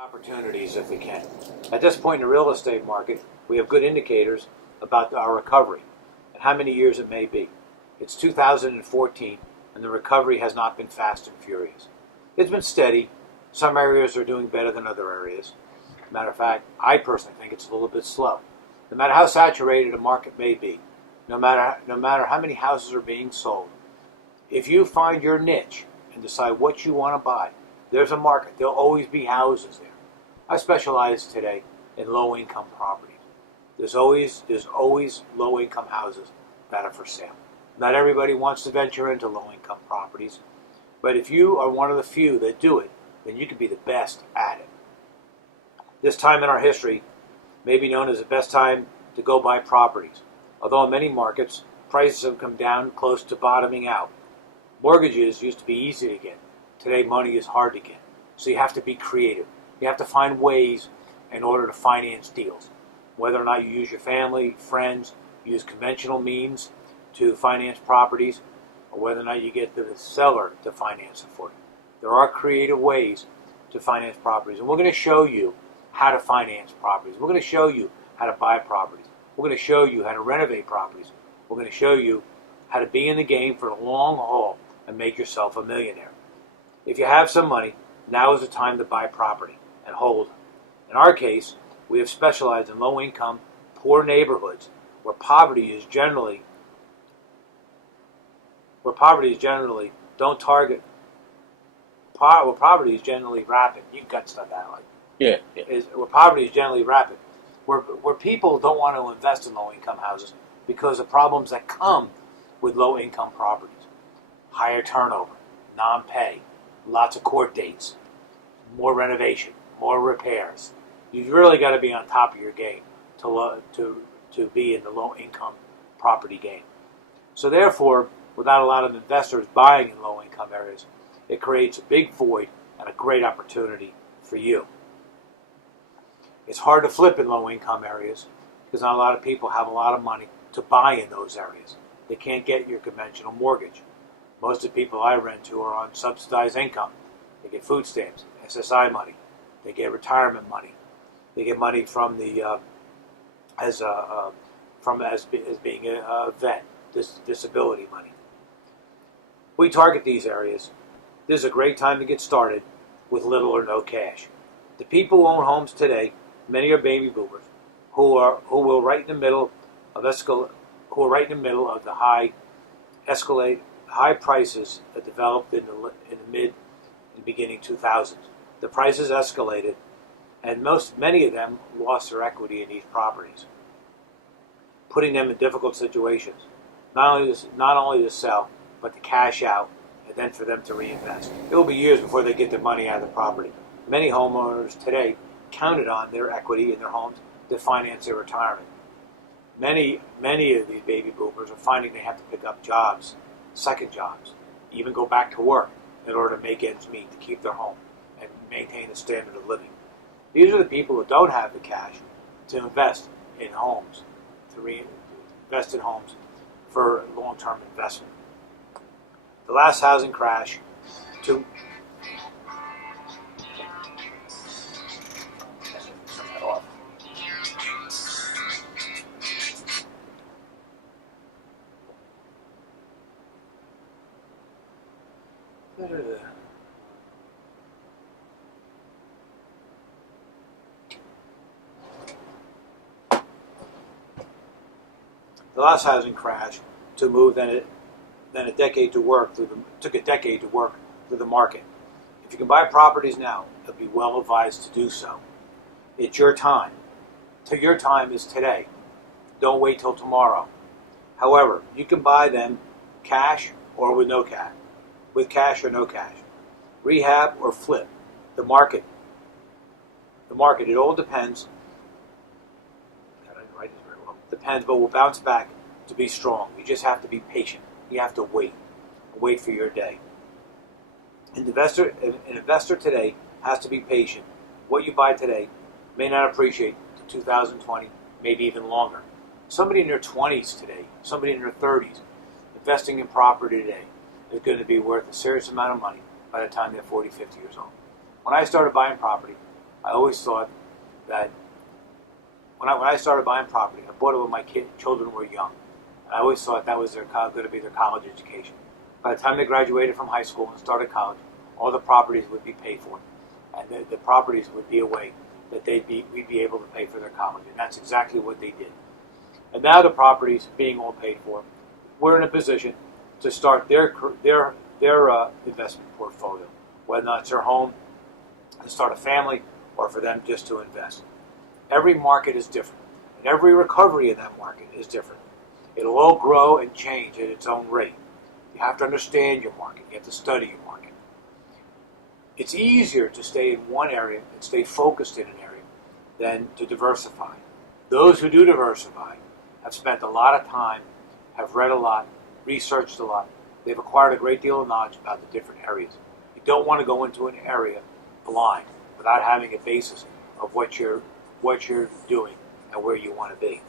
Opportunities if we can. At this point in the real estate market, we have good indicators about our recovery and how many years it may be. It's 2014 and the recovery has not been fast and furious. It's been steady. Some areas are doing better than other areas. Matter of fact, I personally think it's a little bit slow. No matter how saturated a market may be, no matter how many houses are being sold, if you find your niche and decide what you want to buy, there's a market. There'll always be houses there. I specialize today in low-income properties. There's always low-income houses that are for sale. Not everybody wants to venture into low-income properties, but if you are one of the few that do it, then you can be the best at it. This time in our history may be known as the best time to go buy properties. Although in many markets, prices have come down close to bottoming out. Mortgages used to be easy to get. Today, money is hard to get. So you have to be creative. You have to find ways in order to finance deals. Whether or not you use your family, friends, use conventional means to finance properties, or whether or not you get the seller to finance it for you. There are creative ways to finance properties. And we're going to show you how to finance properties. We're going to show you how to buy properties. We're going to show you how to renovate properties. We're going to show you how to be in the game for the long haul and make yourself a millionaire. If you have some money, now is the time to buy property and hold. In our case, we have specialized in low-income, poor neighborhoods where poverty is generally don't target. Where poverty is generally rapid. You got stuff that like where poverty is generally rapid. Where people don't want to invest in low-income houses because of problems that come with low-income properties: higher turnover, non-pay, lots of court dates, more renovation, more repairs. You've really got to be on top of your game to be in the low-income property game. So therefore, without a lot of investors buying in low-income areas, it creates a big void and a great opportunity for you. It's hard to flip in low-income areas because not a lot of people have a lot of money to buy in those areas. They can't get your conventional mortgage. Most of the people I rent to are on subsidized income. They get food stamps, SSI money. They get retirement money. They get money from the as being a vet, disability money. We target these areas. This is a great time to get started with little or no cash. The people who own homes today, many are baby boomers, who are right in the middle of the high prices that developed in the mid and beginning 2000s. The prices escalated, and many of them lost their equity in these properties, putting them in difficult situations. Not only to sell, but to cash out, and then for them to reinvest. It will be years before they get their money out of the property. Many homeowners today counted on their equity in their homes to finance their retirement. Many of these baby boomers are finding they have to pick up jobs, second jobs, even go back to work in order to make ends meet, to keep their home and maintain a standard of living. These are the people who don't have the cash to invest in homes, invest in homes for long-term investment. The last housing crash to the last housing crash to move took a decade to work through the market. If you can buy properties now, it'll be well advised to do so. It's your time. Your time is today. Don't wait till tomorrow. However, you can buy them cash or with no cash. with cash or no cash, rehab or flip, the market. It all depends. I didn't write this very well. Depends, but will bounce back to be strong. You just have to be patient. You have to wait for your day. An investor today has to be patient. What you buy today may not appreciate to 2020, maybe even longer. Somebody in their 20s today, somebody in their 30s, investing in property today is going to be worth a serious amount of money by the time they're 40, 50 years old. When I started buying property, I always thought that when I started buying property, I bought it when my children were young. And I always thought that was going to be their college education. By the time they graduated from high school and started college, all the properties would be paid for. And the properties would be a way that we'd be able to pay for their college. And that's exactly what they did. And now the properties being all paid for, we're in a position to start their investment portfolio, whether or not it's their home, to start a family, or for them just to invest. Every market is different, and every recovery in that market is different. It'll all grow and change at its own rate. You have to understand your market. You have to study your market. It's easier to stay in one area and stay focused in an area than to diversify. Those who do diversify have spent a lot of time, have read a lot, researched a lot. They've acquired a great deal of knowledge about the different areas. You don't want to go into an area blind without having a basis of what you're doing and where you want to be.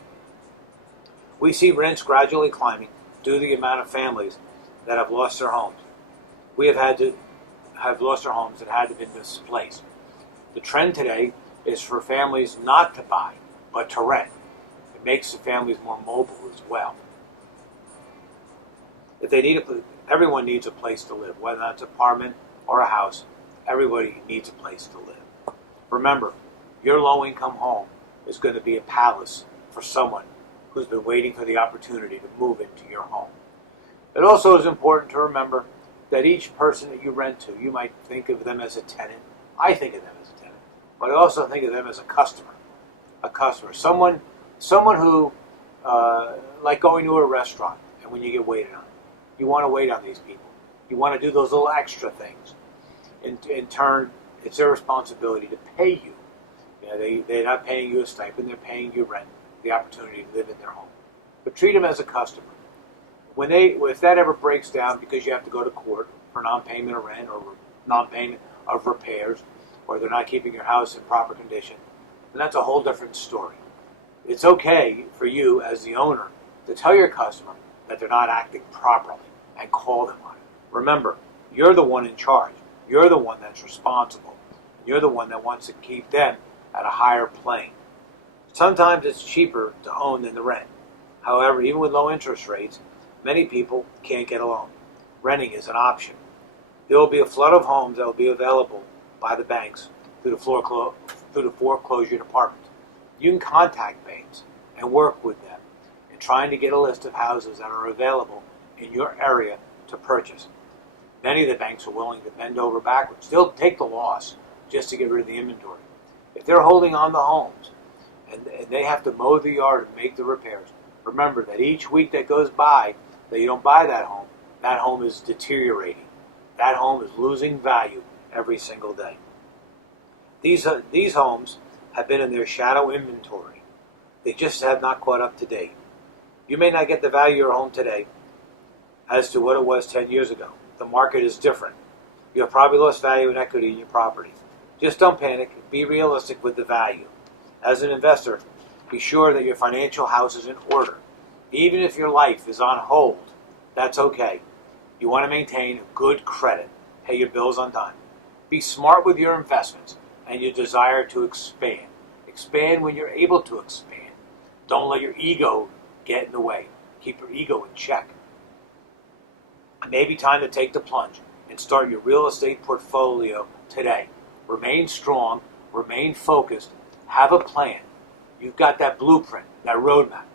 We see rents gradually climbing due to the amount of families that have lost their homes. We have lost their homes that had to be displaced. The trend today is for families not to buy, but to rent. It makes the families more mobile as well. If they need everyone needs a place to live, whether that's an apartment or a house. Everybody needs a place to live. Remember, your low-income home is going to be a palace for someone who's been waiting for the opportunity to move into your home. It also is important to remember that each person that you rent to, you might think of them as a tenant. I think of them as a tenant, but I also think of them as a customer. Someone who, like going to a restaurant, and when you get waited on, you want to wait on these people. You want to do those little extra things. In turn, it's their responsibility to pay you. They're not paying you a stipend, they're paying you rent, the opportunity to live in their home. But treat them as a customer. If that ever breaks down because you have to go to court for non-payment of rent or non-payment of repairs, or they're not keeping your house in proper condition, then that's a whole different story. It's okay for you as the owner to tell your customer that they're not acting properly and call them on it. Remember, you're the one in charge. You're the one that's responsible. You're the one that wants to keep them at a higher plane. Sometimes it's cheaper to own than to rent. However, even with low interest rates, many people can't get a loan. Renting is an option. There will be a flood of homes that will be available by the banks through the foreclosure department. You can contact banks and work with them in trying to get a list of houses that are available in your area to purchase. Many of the banks are willing to bend over backwards. They'll take the loss just to get rid of the inventory. If they're holding on to homes and they have to mow the yard and make the repairs, remember that each week that goes by that you don't buy that home is deteriorating. That home is losing value every single day. These homes have been in their shadow inventory. They just have not caught up to date. You may not get the value of your home today as to what it was 10 years ago. The market is different. You have probably lost value and equity in your property. Just don't panic. Be realistic with the value. As an investor, be sure that your financial house is in order. Even if your life is on hold, that's okay. You want to maintain good credit. Pay your bills on time. Be smart with your investments and your desire to expand. Expand when you're able to expand. Don't let your ego get in the way. Keep your ego in check. It may be time to take the plunge and start your real estate portfolio today. Remain strong, remain focused, have a plan. You've got that blueprint, that roadmap.